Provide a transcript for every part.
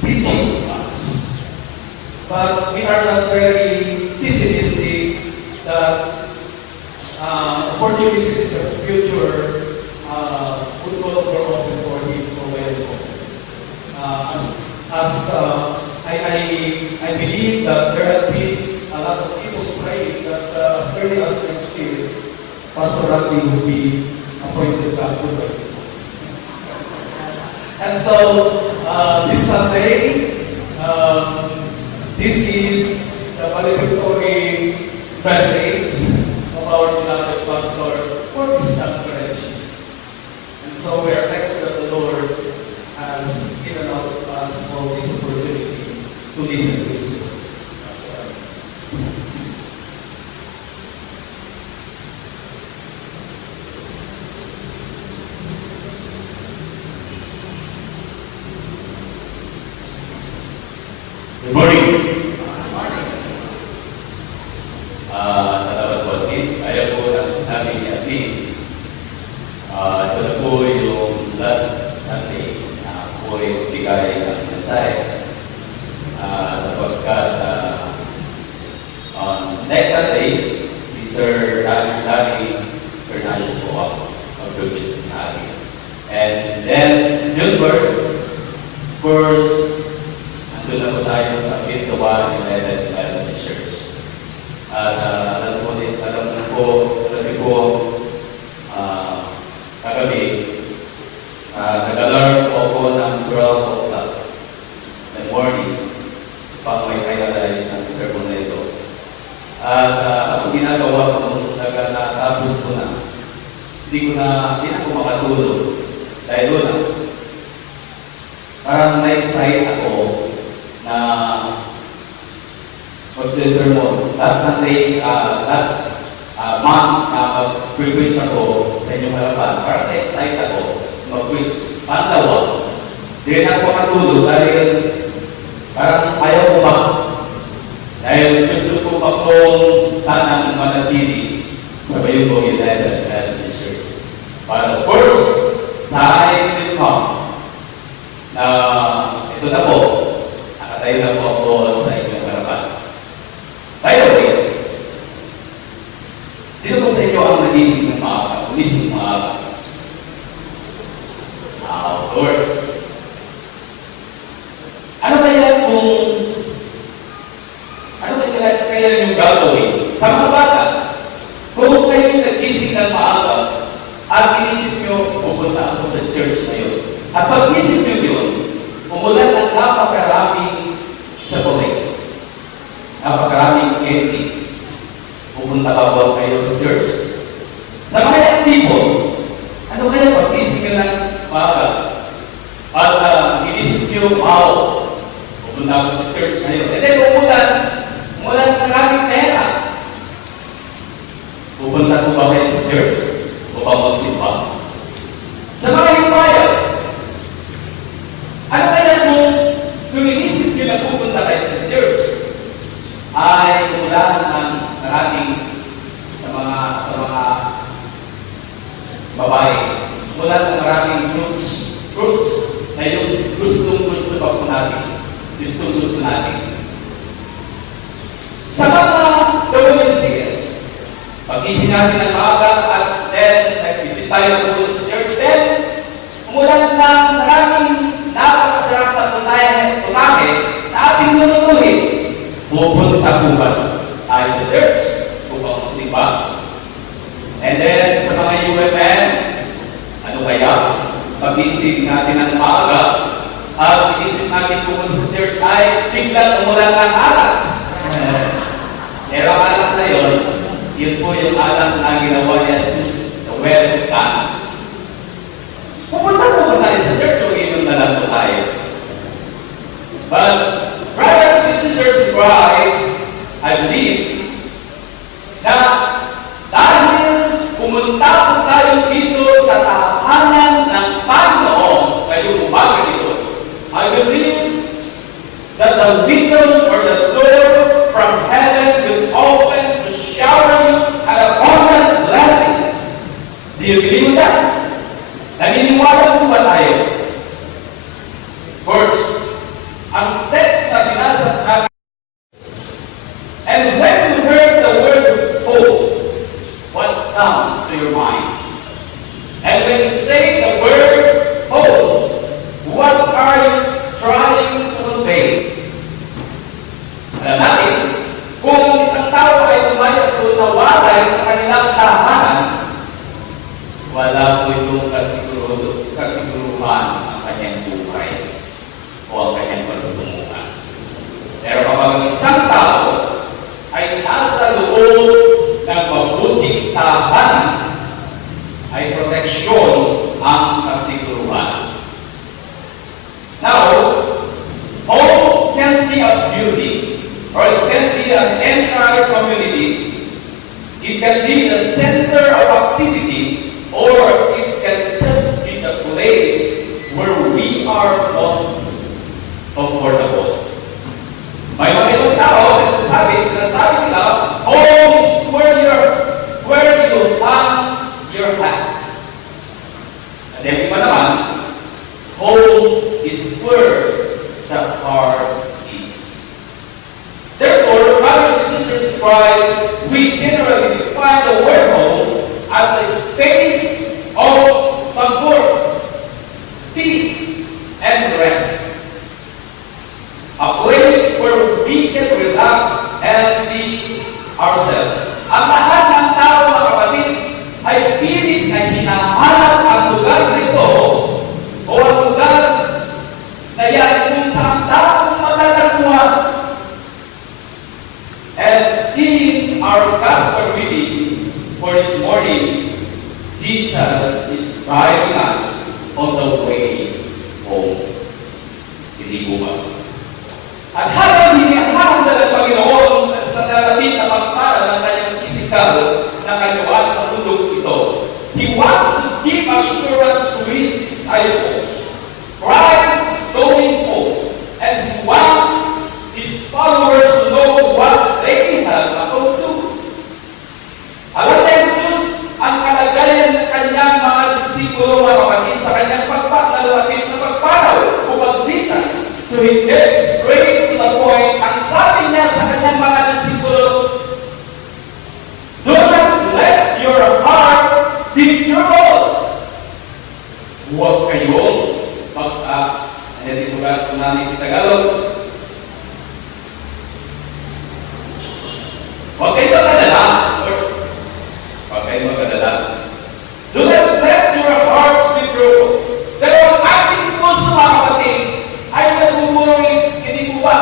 preaching us. But we are not very pessimistic that opportunities in the future would go more open for him for welcome. I believe that there have been a lot of people praying that as early as next year, Pastor Randy will be appointed back to the. And so this Sunday, this is the valedictory message of our beloved pastor for this conference. And so we are thankful that the Lord has given us all this opportunity to listen to His word. Good morning. Sa tapat po atin, ayaw po ang sinabi ni atin. Ito na po yung last Sunday na po ay bigay ng mensahe. Sapagkat on next Sunday, si Sir Danny Fernandez po ako mag-produce sa atin. And then, June 1st, doon na po tayo sa Querol United Methodist Church. At alam ko kagabi, nag-alarm po ako ng 12 o'clock in the morning pang may realize ng sermon na ito. At ang ginagawa ko nung natapos ko na, hindi ko makatulog. Dahil doon parang na-excite ako na mag-sermon. Last Sunday, last month, mag-preach ako sa inyong harapan. Parang na-excite ako mag-preach. Pangalawa, hindi na ako makatulog dahil parang ayaw ko ba. Dahil gusto ko pa kong sanang manatili sa Bayong United Methodist Church. But of course, time will come na ito na po. Nakatayo na po ako sa inyong harapan. By the way, sino po sa inyo ang nagising ng maaga? Gumising ng maaga? Of course. Ano kaya yung gagawin? Sa mga bata, kung kayo nagising ng maaga at inisip nyo, pupunta ako sa church ngayon. At pag-isip nyo yun, umulan ng napakaraming chocolate, napakaraming candy. Pupunta ka ba kayo sa church? Sa mga young people, ano kaya pag-isip nyo ng maaga? At inisip nyo, wow, pupunta ako sa church ngayon. And then umulan ng maraming pera. Pupunta ko ba kayo sa church? O ba magsimba? Sa mga himpaya, ano kaya kung inisip nyo na pupunta kayo sa church, ay umulan ng maraming sa mga babae, umulan ng maraming fruits na yung gustong-gusto pa po natin. Gustong-gusto natin. Sa mga WCS, pag-isip natin ng maaga at then nag-visit tayo ng sa church, then umulan ng maraming napakasarap na tumahe na ating nununuhin. Pupunta po ba tayo sa church upang magsimba? And then sa mga UFM, ano kaya? Pag-isip natin ng maaga at pag-isip natin pupunta sa church ay biglang umulan ng alat. Pero ang alat na yun po yung alat na ginawa ni Jesus sa well of God. Pupunta po ba tayo sa church o inom na lang po tayo? But, brothers and sisters in Christ, I believe na dahil pumunta po tayo dito sa tahanan ng Panginoon ngayong umaga dito, I believe that the windows or the door from heaven will open to shower you an abundant blessing. Do you believe that? Naniniwala po ba tayo? First, ang text na binasa natin. And when you heard the word hope, what comes to your mind? And when you say the word hope, what are you trying to convey? Alam natin, kung ang isang tao ay lumayas o nawalay sa kanilang tahanan, wala po itong kasiguruhan ang kanyang buhay o ang kanyang pagtutunguhan. Pero kapag ang isang tao ay nasa loob ng mabuting tahanan, ay proteksyon ang kasiguruhan. Now, home can be a building, or it can be an entire community. It can be the center of activity, or it can just be the place where we are most comfortable. May mga ibang tao na sinasabi nila, home is where you hang your hat. And then iba naman, home is where the heart is. Therefore, brothers and sisters in Christ, we generally define the word home as a space of comfort, peace, and rest. A place where we can relax and be ourselves. Ang lahat ng tao, mga kapatid, ay pilit na hinahanap ang lugar nito o ang lugar na yan kung saan taong matatagpuan. And in our gospel reading for this morning, Jesus is guiding us on the way home. Hindi ko ba? At habang hinihanda ng Panginoon sa darating na pagpala ng kanyang pisikal na kanyuan sa mundong ito, He wants to give assurance to His disciples. Christ is going home, and He wants His followers to know what they have to do. Alam na Jesus ang kalagayan ng kanyang mga disipulo, mga kapatid, sa kanyang pagpapalapit na pagpanaw o pagbisan. So He gets straight to the point. Ang sabi niya sa kanyang mga disipulo, do not let your heart be troubled. Huwag kayo dito ba kung namin Tagalog? Huwag kayo magdadala. Huwag kayo magdadala. Do not let your hearts be troubled. Pero ang ating puso, mga kapatid, ay nagmumuring, hindi po ba?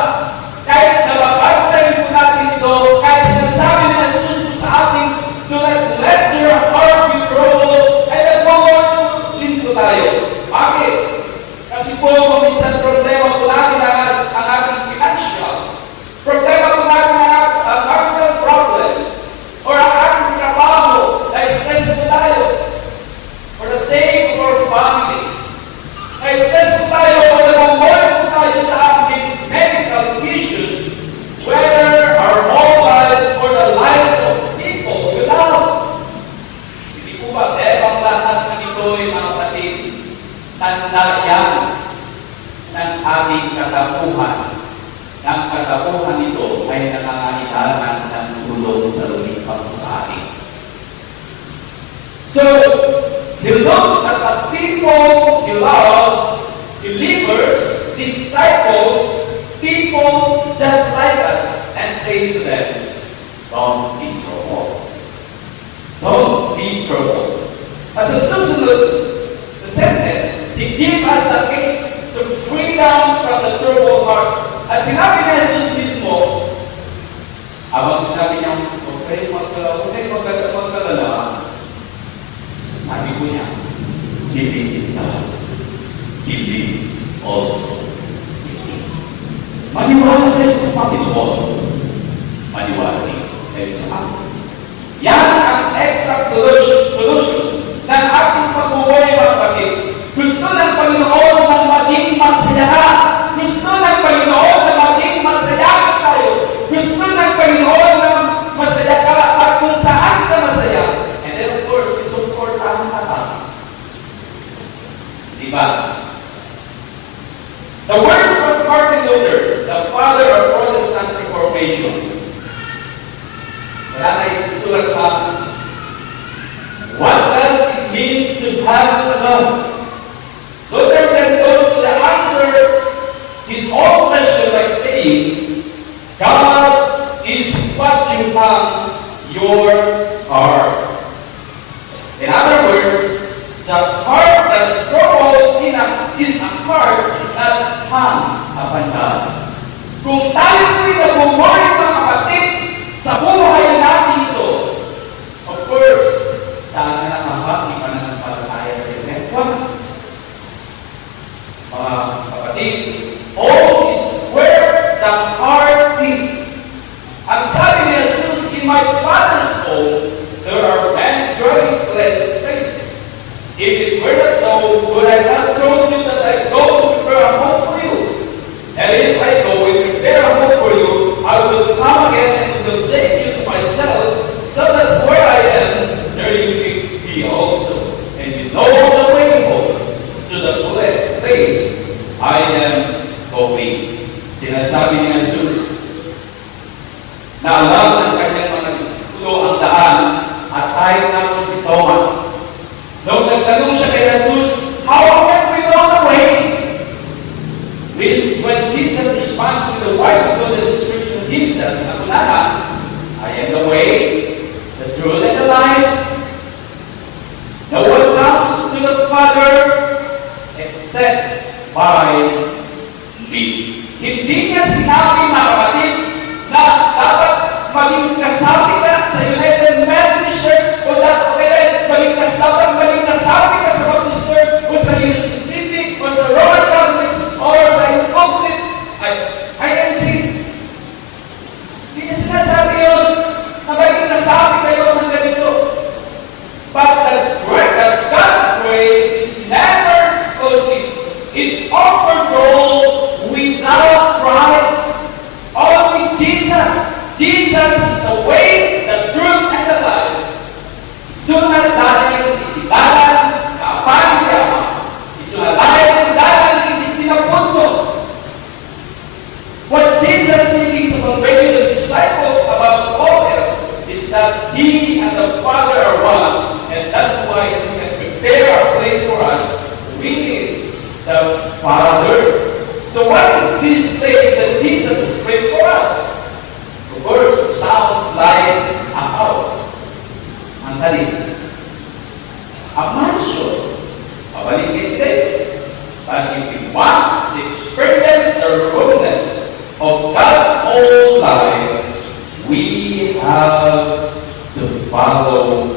Kahit nababasa rin po natin ito, kahit sinasabi na Jesus sa atin, do not let your heart be troubled, ay nagmumuring po tayo. Bakit? Kasi po, minsan problema po natin ang ating financial. Problema po natin ang marital problem. Or ang ating trabaho, na-stress po tayo. For the sake of our family. Na-stress po tayo o nabanggoy po tayo sa ating medical issues. Whether our whole lives or the lives of people without. Hindi po ba, ang lahat ng ito'y mga kapatid, tanda yan ng ating katapuhan. Ang katapuhan nito ay nangangailangan ng tulong sa lumipang sa atin. So, He looks at the people He loves, believers, disciples, people just like us, and says to them, don't be troubled. Don't be troubled. At the susunod, the sentence, He gives us the key to freedom from the troubled heart. At sinabi ni Jesus mismo, abang sinabi niya, huwag kayo magkalala. Sabi ko niya, believe not. Believe also. Maniwala kayo sa Panginoon. Maniwala kayo sa akin. Yan ang exact solution ng ating pag-uwi, mga kapatid. Gusto ng Panginoon ng maging masaya. Gusto ng Panginoon na maging masaya tayo. Gusto ng Panginoon na masaya ka at kung saan ka masaya. And then of course, isuportahan ka. Diba? The words of Martin Luther, the father of Protestant Reformation. Wala na itusulat sa what does it mean to have love? Luther then goes to the answer his own question by saying, God is what you have your heart. In other words, the heart that is troubled is a heart that hung upon God. Kung tayo po'y nabumulit mga kapatid sa buhay natin ito, of course, saan na nakahati pa ng palataya ng network? Mga kapatid, all is where the heart is. Ang sabi ni Jesus, in my Father's home, there are many dwelling places. If it were not so, would I not told you that I go to prepare a home for you? And if I go and prepare a home for you, I will come again and will take you to myself, so that where I am, there you may be also. And you know the way home to the place I am going. Sinasabi ni Jesus na alam ng kanyang mga diskulo ang daan at kahit na po si Thomas. Nung nagtanong siya kay Jesus, how can we know the way? Which when Jesus responds with the widely quoted description himself, na kunahan, I am the way, the truth, and the life. No one comes to the Father except by me. Hindi niya sinabi, mga kapatid, na dapat maging kasabi ka sa United Methodist Church o dapat maging kasabi ka sa Baptist Church o sa Unity City o sa Roman Catholic o sa Incomplete INC. Hindi niya sinasabi yun na maging kasabi kayo ng ganito. But God's grace is never exclusive. It's offered to all without price. Only Jesus. Jesus is the way, the truth, and the life. Isulat dahil itidalan, kapanin niya. Isulat dahil itidalan, itinapunto. What Jesus is seeking to convey to the disciples about all else is that He and the Father are one. And that's why He can prepare a place for us. We need the Father. So what is this place that Jesus has prepared for us? Of course, it sounds like a house. Ang dali. A mansion. Mabalikin din. But if we want to experience the fullness of God's whole life, we have to follow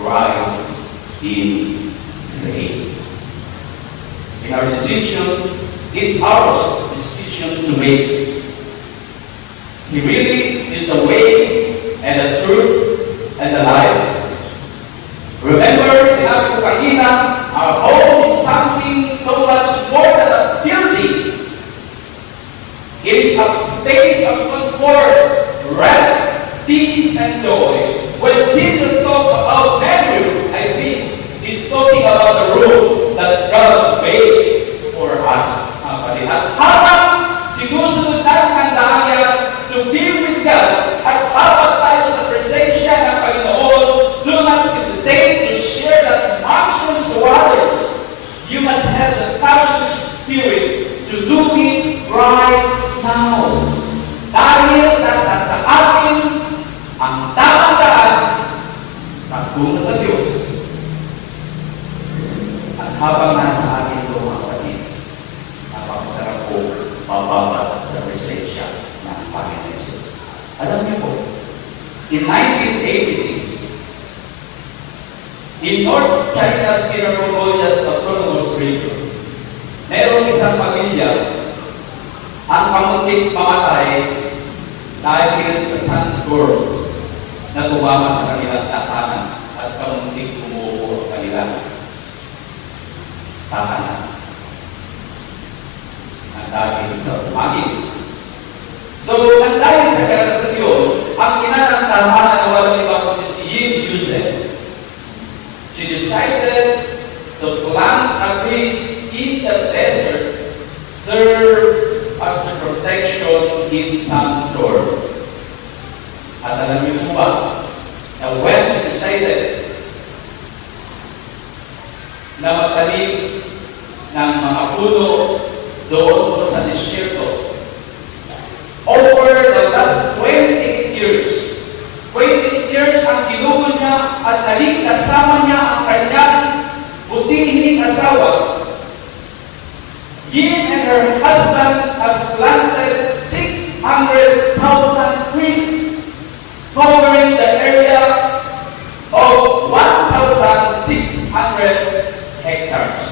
Christ in faith. In our decision, it's our decision to make. He really is the way and the truth and the life. Remember, sinabi ko kanina, our home is something so much more than a building. It is a space of comfort, rest, peace, and joy. When Jesus talks about many rooms, I think He's talking about the room that God made for us. Habang sinusunod natin ang dahil to be with God at habang tayo sa presensya ng Panginoon, do not hesitate to share that mansion to others. You must have the passionate spirit to do it right now. Dahil nasa sa atin ang tamang daan pagtungo sa Diyos. At habang nasa atin ito, mga kapatid, napakasarap po mababa sa presensya ng Panginoon Jesus. Alam niyo po, in 1986, in North China's Inner Mongolia sa Autonomous Region, merong isang pamilya ang pamuntik mamatay dahil sa sandstorm na tumama sa kanilang tahanan at pamuntik umuo ang kanilang tahanan. Ang dahil sa tumagin. So, ang dahil sa karanasan yun, ang ina ng tahanan na walang iba kundi si Yin Yuzen, she decided to plant a tree in the desert, serve as the in some stores. At alam niyo po ba, na when she decided na magtanim ng mga puno doon po sa disyerto, over the last 28 years, 28 years ang ginugol niya at naging kasama niya ang kanyang butihing asawa. Yin and her husband has planted 600,000 trees, covering the area of 1,600 hectares.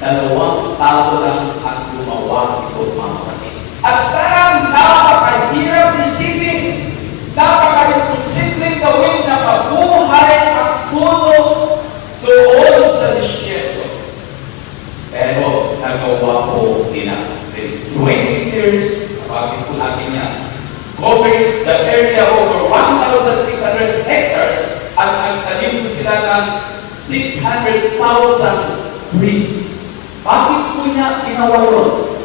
2 tao lang ang gumawa ito, mga kapatid. At parang napakahirap isipin, napaka-imposible gawin na mabuhay ang puno doon sa disyerto. Pero nagawa po nila. 20 years, bakit po natin yan? Covering the area over 1,600 hectares at nagtanim po sila ng 600,000 trees. Bakit po niya ginawa yun?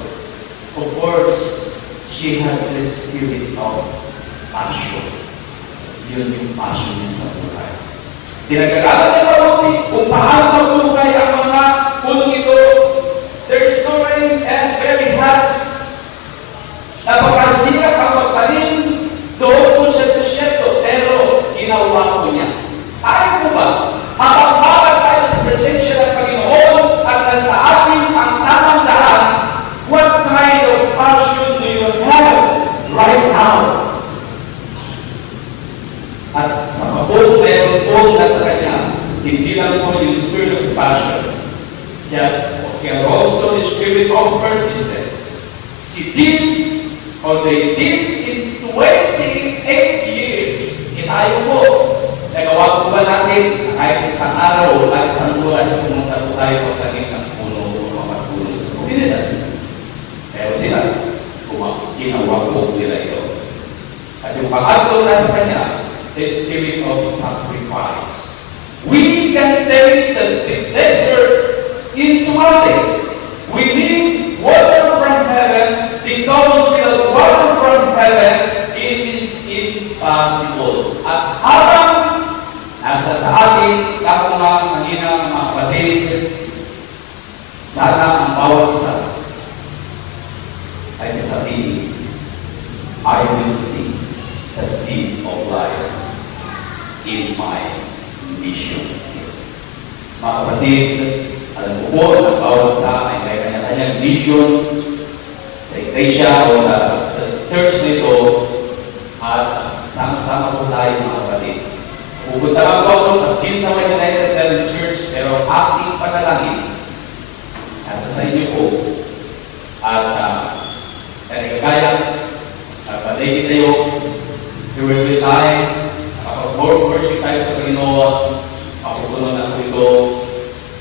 Of course, she has this spirit of passion. Yun yung passion niya sa buhay. Tinagagalan niya mabuti kung paano magbuhay ang mga punong ito. There is no rain and very hot. Napakahirap ang magtanim doon po sa disyerto, pero ginawa po niya. Tayo po ba? Habang tayo sa presensya ng Panginoon at nasa atin ang tamang daan, what kind of passion do you have right now? At sa kapong meron po nasa kanya, hindi lang po yung spirit of passion, yet can also the spirit of persistence. They did in 28 years. Tayo po, nagawa po ba natin kahit isang araw o kahit isang oras pumunta po tayo pagtanim ng puno o mga puno sa komunidad. Pero sila, ginawa po nila ito. At yung pangatlo na sa kanya, the spirit of sacrifice. We can taste the desert into nothing. We need water from heaven, because without water from heaven, it is impossible. At habang nasa sa atin, ako mga kanina mga kapatid, sana ang bawat isa ay sasabihin, I will see the seed of life in my mission. Mga kapatid, alam ko po na bawat isa ay may kanya-kanyang vision sa iglesia o sa church nito, at sama-sama po tayo mga kapatid. Pupunta lang po ako sa Quintaman United Methodist Church, pero aking panalangin nasa sa inyo po, at kanigagaya at patigit tayo, there will be time makapag-worship tayo sa Panginoon, mapupunan na po ito.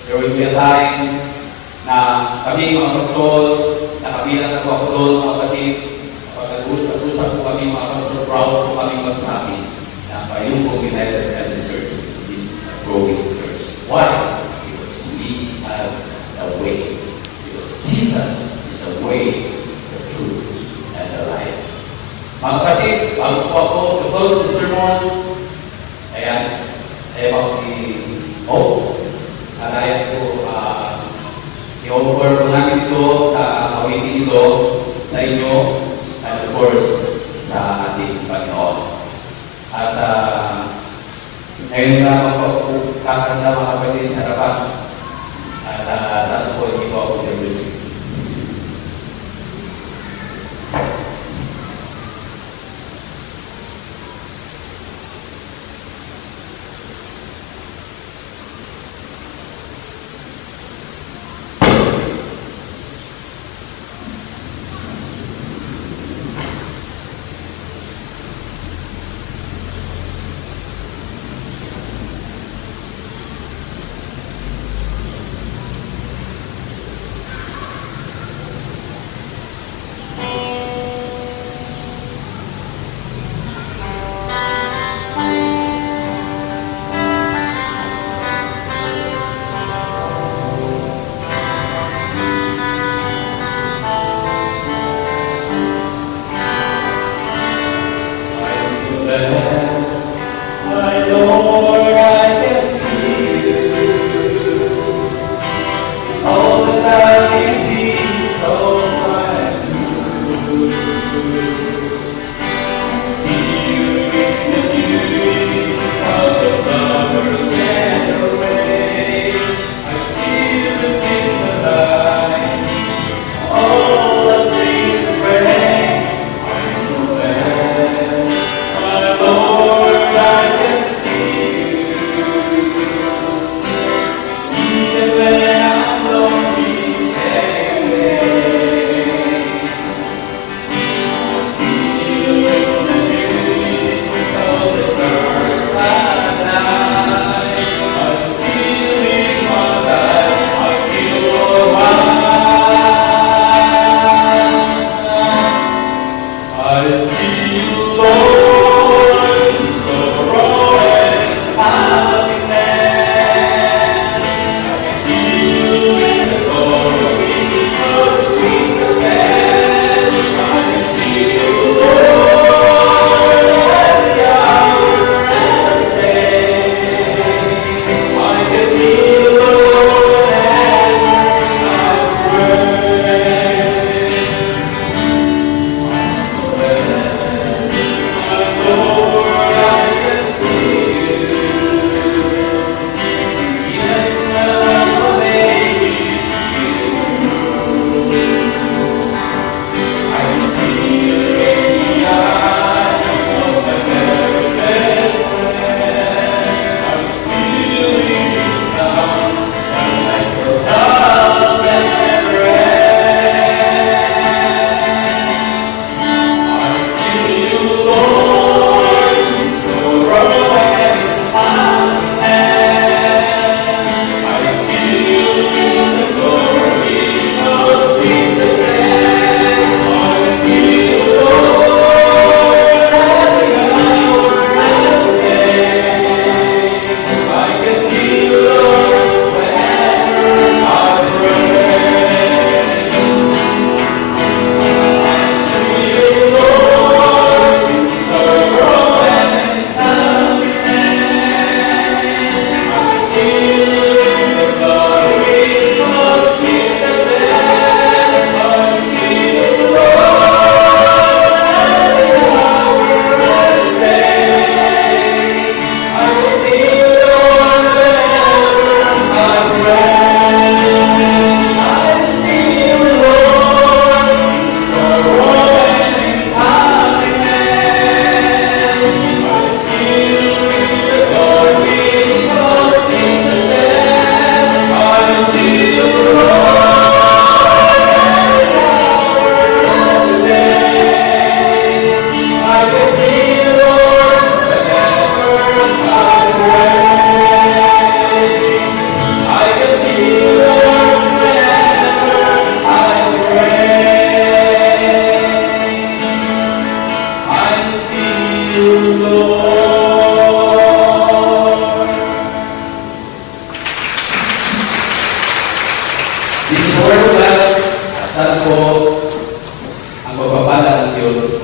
There will be a time na kami mga pastor, nakabilang na po ako doon mga kapatid, pagkag-usap po kami mga pastor, proud po kami magsabi na kayo po United Methodist Church is a growing church. Why? Because we have a way. Because Jesus is a way, the truth, and the life. Mga kapatid, bago po ako to close the sermon, ayan, kaya po, i-offer po namin ito sa awitin ito sa inyo, and of course, sa ating Panginoon. At ngayon na po kakanta mga kapatid sa harapan, at sana po hindi po ako nilulunod. This is the word of God. At sana po ang pagpapala ng Diyos